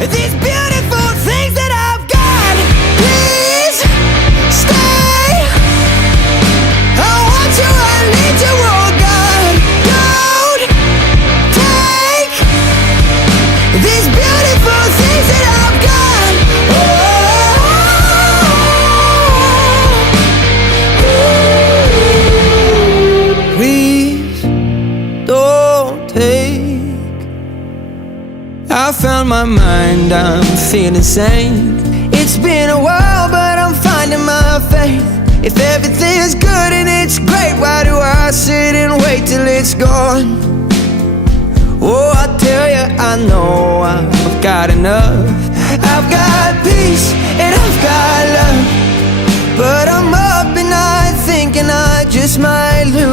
these beautiful things that I've got. Please stay. I want you, I need you, oh God. Don't take these beautiful things that I've got. Please don't take. I found my mind, I'm feeling sane. It's been a while, but I'm finding my faith. If everything's good and it's great, why do I sit and wait till it's gone? Oh, I tell you, I know I've got enough. I've got peace and I've got love, but I'm up at night thinking I just might lose